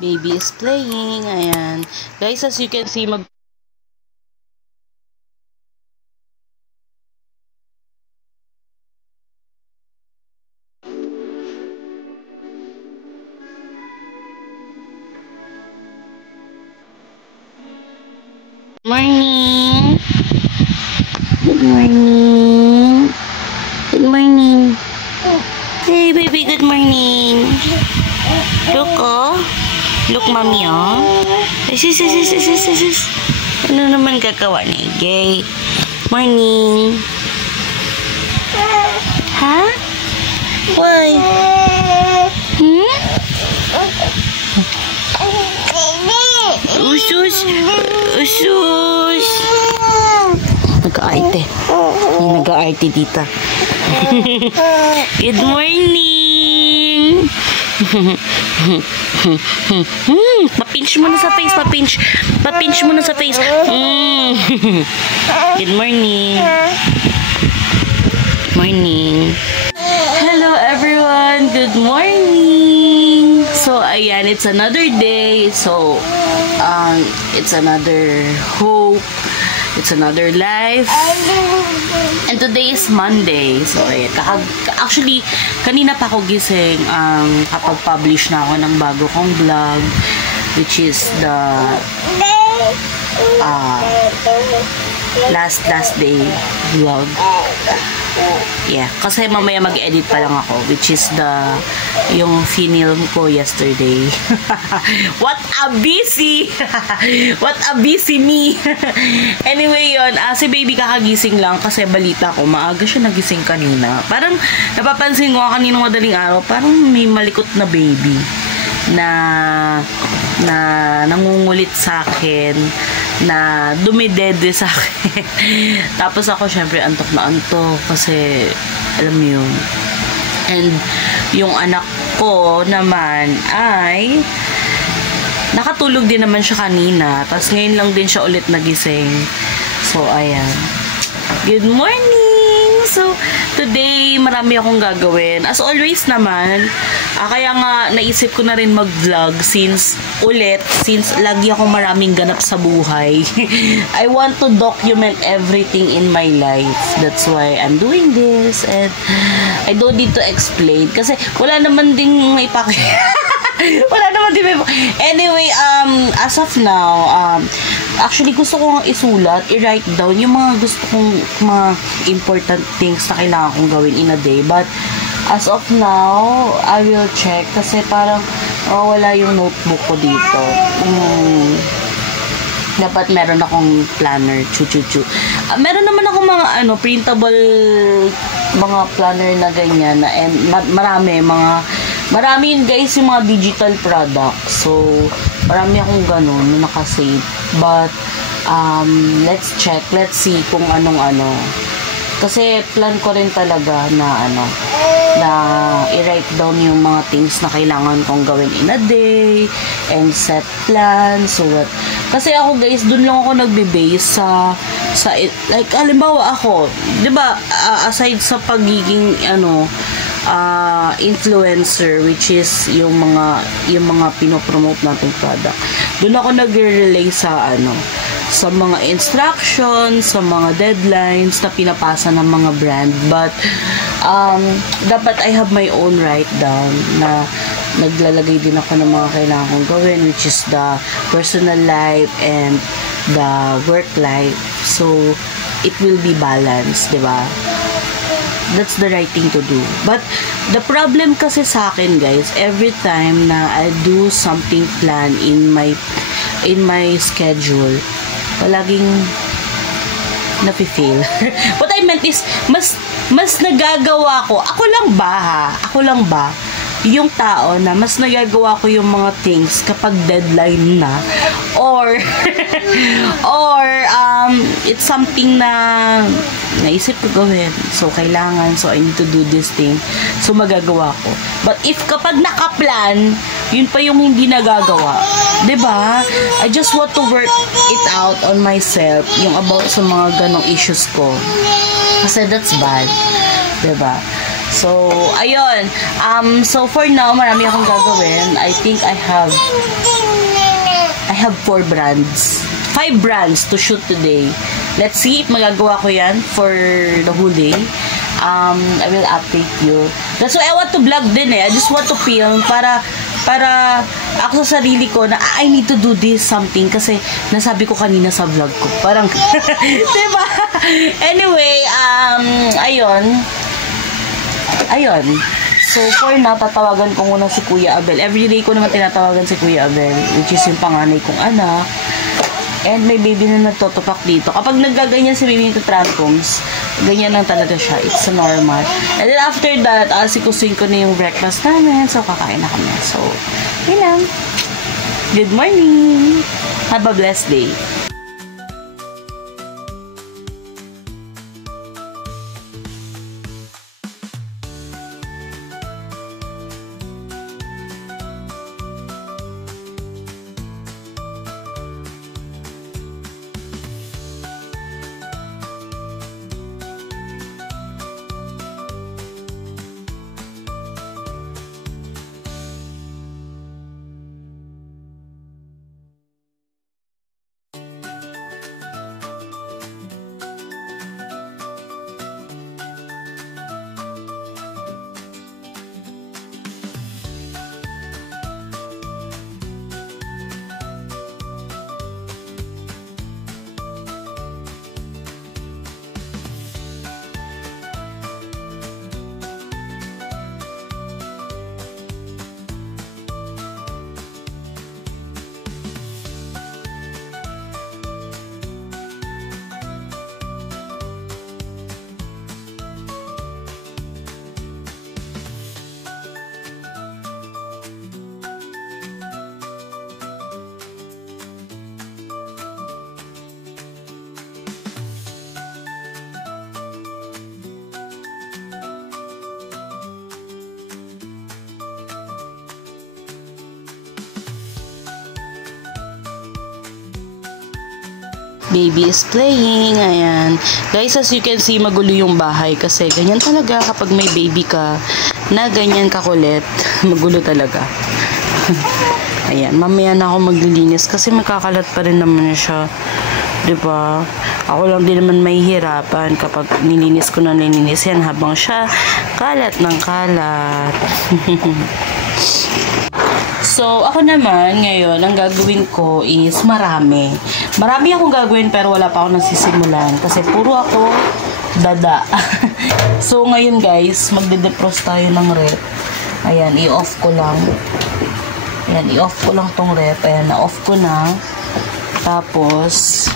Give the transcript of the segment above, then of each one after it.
Baby is playing. Ayan. Guys, as you can see, Morning. Good morning. Good morning. Hey, baby, good morning. Look, oh. Look, mommy, oh. Sis. Ano naman gagawa ni Gay? Morning. Ha? Why? Usus. Nag-aarte. Nag-aarte dito. Good morning. Papinch mo na sa face. Papinch mo na sa face. Good morning. Morning. Hello everyone. Good morning. So ayan, it's another day. So it's another hope. It's another life. And today is Monday. So, ayan. Actually, kanina pa ako gising kapag-publish na ako ng bago kong vlog, which is the last day vlog. Yeah. Kasi mamaya mag-edit pa lang ako, which is yung film ko yesterday. What a busy! What a busy me! Anyway, yun. Si baby kakagising lang kasi balita ko, maaga siya nagising kanina. Parang napapansin ko kaninang madaling araw, parang may malikot na baby na nangungulit sa akin, na dumidede sa akin. Tapos ako, syempre, antok na antok kasi, alam mo yun. And yung anak ko naman ay nakatulog din naman siya kanina. Tapos ngayon lang din siya ulit nagising. So, ayan. Good morning! So, today, marami akong gagawin. As always naman, kaya nga naisip ko na rin mag-vlog since lagi akong maraming ganap sa buhay. I want to document everything in my life. That's why I'm doing this. And I don't need to explain. Kasi wala naman ding may wala naman din may anyway, as of now, actually gusto kong isulat, i-write down yung mga gusto kong mga important things na kailangan kong gawin in a day. But as of now, I will check kasi parang wala yung notebook ko dito. Dapat meron akong planner. Meron naman akong mga printable mga planner na ganyan. And marami yun guys, yung mga digital products. So, marami akong ganun na nakasave. But, let's check. Let's see kung anong-ano. Kasi plan ko rin talaga na i-write down yung mga things na kailangan kong gawin in a day and set plans. So what? Kasi ako guys, dun lang ako nagbe-base sa like halimbawa ako, 'di ba, aside sa pagiging influencer, which is yung mga pinopromote nating product. Doon ako nagre-relay sa mga instructions, sa mga deadlines na pinapasa ng mga brand. But dapat I have my own write down na naglalagay din ako ng mga kailangan kong gawin, which is the personal life and the work life. So it will be balanced, 'di ba? That's the right thing to do. But the problem kasi sa akin guys, every time na I do something plan in my schedule, palaging napi-fail. What I meant is, mas nagagawa ko, ako lang ba yung tao na mas nagagawa ko yung mga things kapag deadline na, or it's something na naisip ko gawin, so kailangan, so I need to do this thing, so magagawa ko. But if kapag nakaplan, yun pa yung hindi nagagawa, 'di ba? I just want to work it out on myself, yung about sa mga ganong issues ko, kasi that's bad, 'di ba? So, ayun. So for now, marami akong gagawin. I think I have 4 brands. 5 brands to shoot today. Let's see if magagawa ko yan for the whole day. I will update you. That's why I want to vlog din eh. I just want to film para ako sa sarili ko na I need to do this something kasi nasabi ko kanina sa vlog ko. Parang, diba? Anyway, ayun. So, for now, tatawagan ko muna si Kuya Abel. Everyday ko naman tinatawagan si Kuya Abel, which is yung panganay kong anak. And may baby na nagtotopak dito. Kapag naggaganyan si baby nito tantrums, ganyan lang talaga siya. It's normal. And then after that, asikusin ko na yung breakfast namin. So, kakain na kami. So, yun lang. Good morning! Have a blessed day. Baby is playing. Ayan. Guys, as you can see, magulo yung bahay kasi ganyan talaga kapag may baby ka na ganyan kakulit. Magulo talaga. Ayan. Mamaya na ako maglilinis kasi makakalat pa rin naman siya. Diba? Ako lang din naman mahihirapan kapag nilinis ko na nilinis yan habang siya kalat ng kalat. So, ako naman, ngayon, ang gagawin ko is marami. Marami akong gagawin pero wala pa ako nasisimulan kasi puro ako dada. So, ngayon guys, magde-defrost tayo ng rep. Ayan, i-off ko lang. Ayan, i-off ko lang tong rep. Ayan, na-off ko na. Tapos,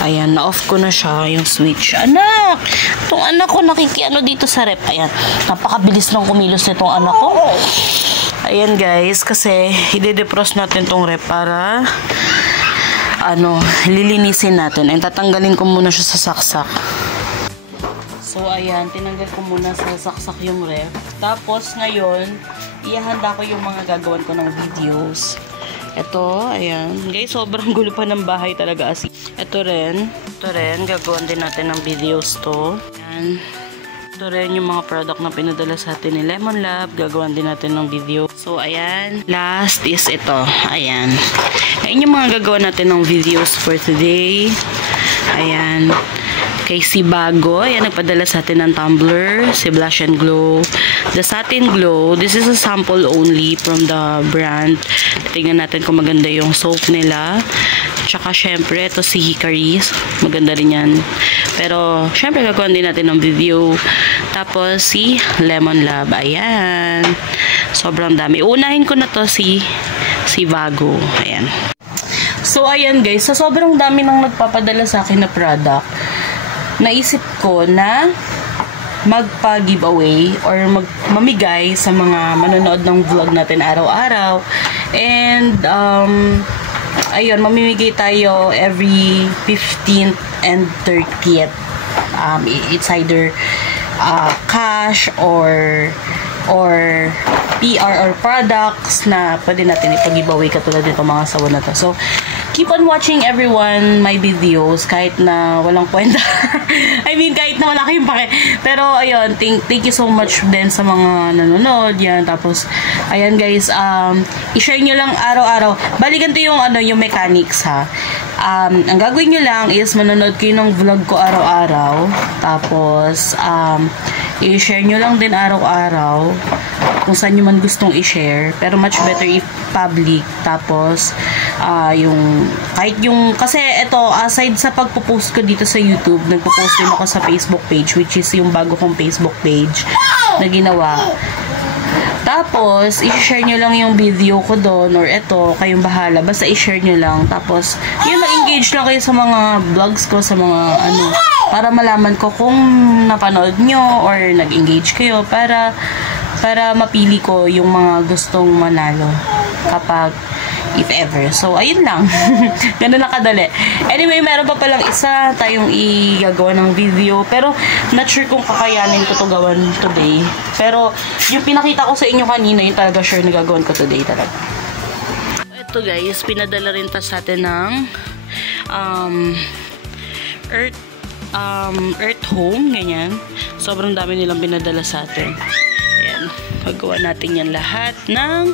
ayan, na-off ko na siya, yung switch. Anak! Itong anak ko nakikiano dito sa rep. Ayan, napakabilis ng kumilos nitong anak ko. Ayan guys, kasi i-defrost natin tong rep para lilinisin natin. And tatanggalin ko muna siya sa saksak. So ayan, tinanggal ko muna sa saksak yung rep. Tapos ngayon, ihahanda ko yung mga gagawin ko ng videos. Ito, ayan. Guys, sobrang gulo pa ng bahay talaga. Ito rin, gagawin din natin ng videos to. Ayan. Ito rin yung mga product na pinadala sa atin ni Lemon Lab. Gagawan din natin ng video. So, ayan. Last is ito. Ayan. Ayan yung mga gagawa natin ng videos for today. Ayan. Kay si Bago. Ayan, nagpadala sa atin ng tumbler. Si Blush and Glow. The Satin Glow. This is a sample only from the brand. Tingnan natin kung maganda yung soap nila. Tsaka, syempre, ito si Hikaris. Maganda rin yan. Pero, syempre, gagawin din natin ng video. Tapos, si Lemon Lab. Ayan. Sobrang dami. Unahin ko na to si Vago. Ayan. So, ayan guys. Sa sobrang dami nang nagpapadala sa akin na product, naisip ko na magpa-giveaway or mamigay sa mga manonood ng vlog natin araw-araw. And, ayun, mamimigay tayo every 15th and 30th. It's either cash or PR or products na pwede natin ipag-giveaway katulad nito mga sabon na to. So, keep on watching everyone my videos kahit na walang kwenta. I mean, kahit na wala kayong pake. Pero, ayun, thank you so much din sa mga nanonood. Yan, tapos, ayan guys, i-share nyo lang araw-araw. Bali, ganito yung, yung mechanics, ha. Ang gagawin nyo lang is manonood kayo ng vlog ko araw-araw. Tapos, i-share nyo lang din araw-araw kung saan nyo man gustong i-share. Pero much better if public. Tapos, kasi ito, aside sa pagpo-post ko dito sa YouTube, nagpo-post din ako sa Facebook page, which is yung bago kong Facebook page na ginawa. Tapos, i-share nyo lang yung video ko doon, or ito, kayong bahala. Basta i-share nyo lang. Tapos, yun, mag-engage lang kayo sa mga vlogs ko, sa mga para malaman ko kung napanood nyo, or nag-engage kayo, para mapili ko yung mga gustong manalo kapag if ever. So, ayun lang. Ganun lang kadali. Anyway, meron pa palang isa tayong igagawa ng video. Pero, not sure kung kakayanin ko to gawan today. Pero, yung pinakita ko sa inyo kanina, yung talaga sure na gagawin ko today talaga. Ito guys, pinadala rin pa sa atin ng Earth Home, ganyan. Sobrang dami nilang pinadala sa atin. Ayan. Paggawa natin yan lahat ng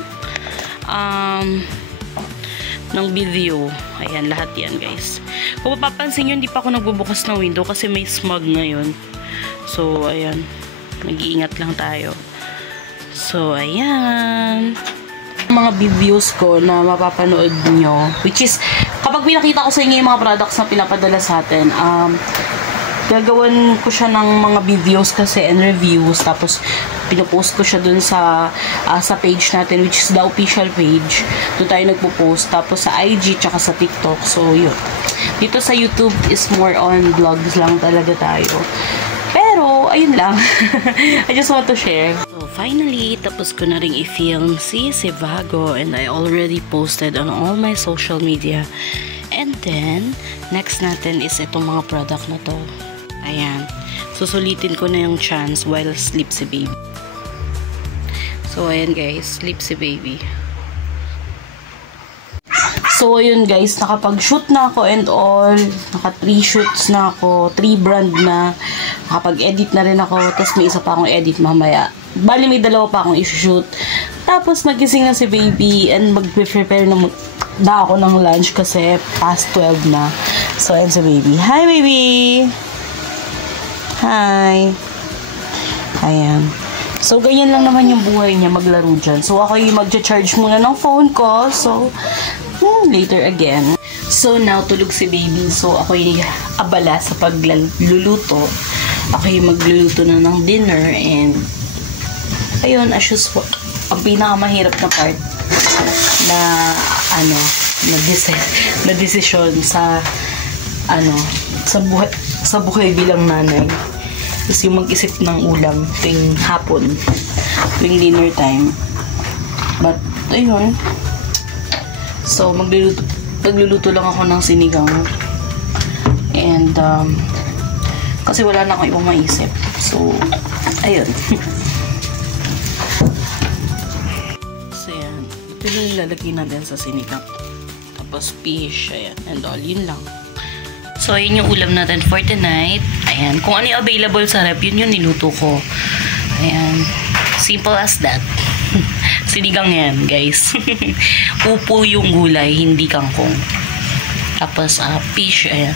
video. Ayan, lahat yan guys. Kung mapapansin nyo, hindi pa ako nagbubukas ng window kasi may smog ngayon. So, ayan. Nag-iingat lang tayo. So, ayan. Mga videos ko na mapapanood nyo, which is, kapag pinakita ko sa inyo yung mga products na pinapadala sa atin, gagawan ko siya ng mga videos kasi and reviews, tapos pinopost ko siya dun sa page natin, which is the official page. Doon tayo nagpo-post, tapos sa IG tsaka sa TikTok. So yun, dito sa YouTube is more on vlogs lang talaga tayo, pero ayun lang. I just want to share. So finally, tapos ko na rin i-film si Vago, and I already posted on all my social media. And then next natin is itong mga product na to. Ayan. Susulitin ko na yung chance while sleep si baby. So, ayan guys. Sleep si baby. So, ayun guys. Nakapag-shoot na ako and all. Naka 3 shoots na ako. 3 brand na. Nakapag-edit na rin ako. Tapos may isa pa akong edit mamaya. Bali, may 2 pa akong i-shoot. Tapos, nagising na si baby and mag-prepare na ako ng lunch kasi past 12 na. So, ayan si baby. Hi, baby! Hi! Ayan. So, ganyan lang naman yung buhay niya, maglaro dyan. So, ako yung mag-charge muna ng phone ko. So, later again. So, now, tulog si baby. So, ako yung abala sa pagluluto. Ako yung magluluto na ng dinner. And, ayun, as usual, ang pinakamahirap na part na, na desisyon sa, sa buhay bilang nanay. Kasi yung mag-isip ng ulam tuwing hapon, tuwing dinner time. But, ayun. So, magluluto lang ako ng sinigang. And, kasi wala na akong ibang maisip. So, ayun. So, yan. Ito yung ilalagay natin sa sinigang. Tapos, fish, ayan. And all, yun lang. So, yun yung ulam natin for tonight. Ayan. Kung ano yung available sa rep, yun yung niluto ko. Ayan. Simple as that. Sinigang yan, guys. Upo yung gulay, hindi kangkong. Tapos, fish, ayan.